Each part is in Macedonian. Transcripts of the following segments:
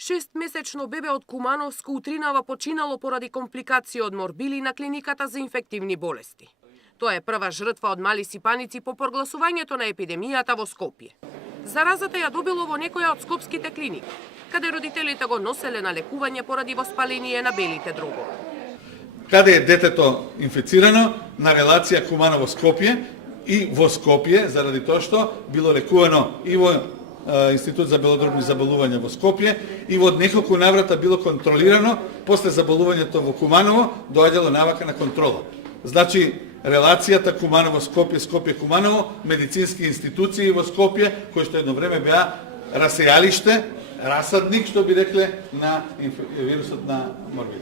Шестмесечно бебе од Кумановско утринава починало поради компликации од морбили на клиниката за инфективни болести. Тоа е прва жртва од мали сипаници по прогласувањето на епидемијата во Скопје. Заразата ја добило во некоја од скопските клиники, каде родителите го носеле на лекување поради воспаление на белите дробови. Каде е детето инфицирано, на релација Куманово-Скопје и во Скопје, заради тоа што било лекувано и во Институт за белодробни заболувања во Скопје и во неколку наврата било контролирано, после заболувањето во Куманово доаѓало навака на контрола. Значи, релацијата Куманово-Скопје, Скопје-Куманово, медицински институции во Скопје, кои што едно време беа расејалиште, расадник, што би рекле, на вирусот на морбили.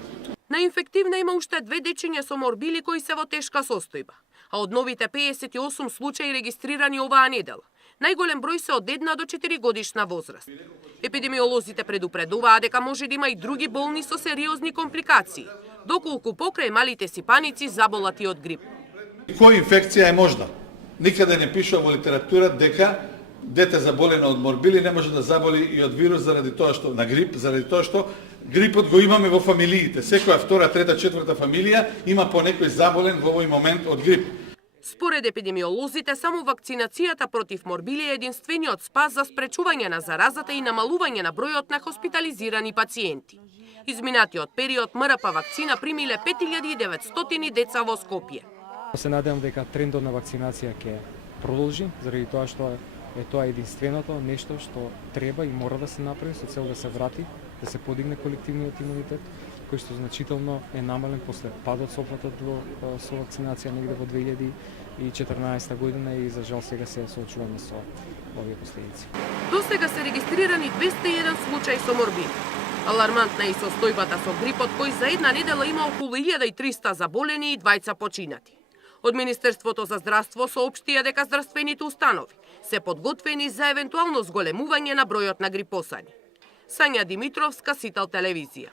На инфективна има уште 2 дечиња со морбили кои се во тешка состојба, а од новите 58 случаи регистрирани оваа недела, најголем број се од 1 до 4 годишна возраст. Епидемиолозите предупредуваат дека може да има и други болни со сериозни компликации, доколку покрај малите сипаници заболати од грип. Која инфекција е можна? Никаде не пишува во литература дека дете заболено од морбили не може да заболи и од вирус заради тоа што на грип, заради тоа што грипот го имаме во фамилиите. Секоја втора, трета, четврта фамилија има по некој заболен во овој момент од грип. Според епидемиолозите, само вакцинацијата против морбили е единствениот спас за спречување на заразата и намалување на бројот на хоспитализирани пациенти. Изминатиот период МРП вакцина примиле 5900 деца во Скопје. Се надевам дека трендот на вакцинација ќе продолжи, заради тоа што е тоа единственото нешто што треба и мора да се направи со цел да се врати, да се подигне колективниот имунитет, кој што значително е намален после падот со опфатот со вакцинација негде во 2014 година и за жал сега се соочуваме со овие последици. До сега се регистрирани 201 случаи со морбили. Алармантна е и состојбата со грипот, кој за една недела има околу 1300 заболени и 2 починати. Од Министерството за здравство соопштија дека здравствените установи се подготвени за евентуално зголемување на бројот на грипосани. Сања Димитровска, Сител телевизија.